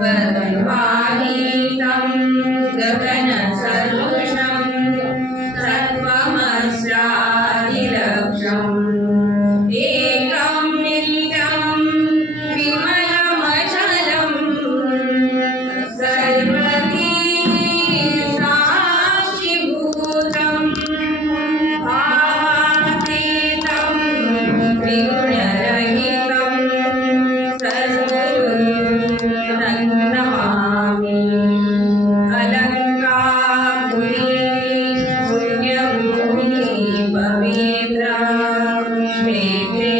वदन्वानीतं गगनसदृशं सत्त्वमस्यादिलक्ष्यम् एकं नित्यं विमलमचलं सर्वधी साक्षिभूतं भावातीतं त्रिगुणरहितं सद्गुरुं नमामि। अलङ्कापुरी पुण्यभूमि पवित्रा वेदे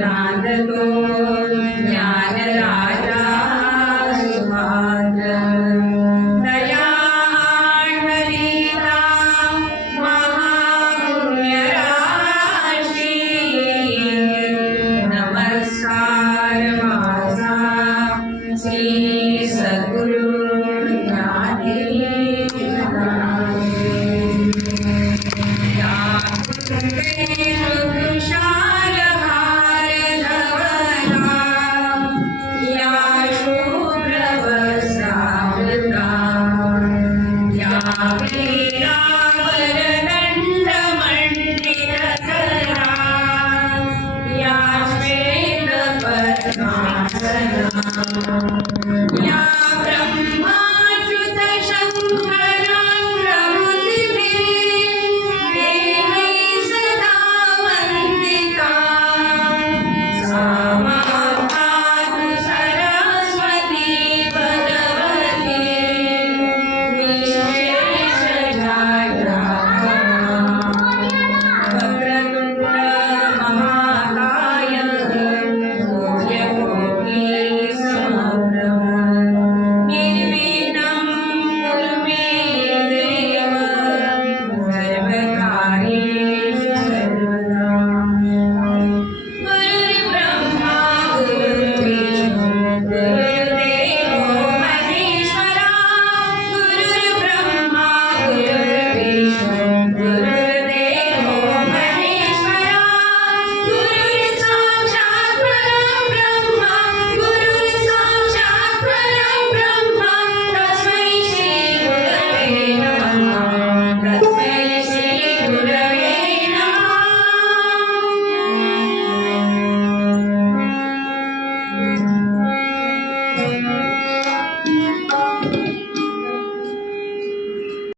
नादतो ज्ञानराजा सुभाद्रा दयाढलिता महापुण्यराशी नमस्कार माझा श्री सद्गुरु ज्ञानेश्वर वृक्षाल हार धवला या शुभ्रवस्त्रावृता या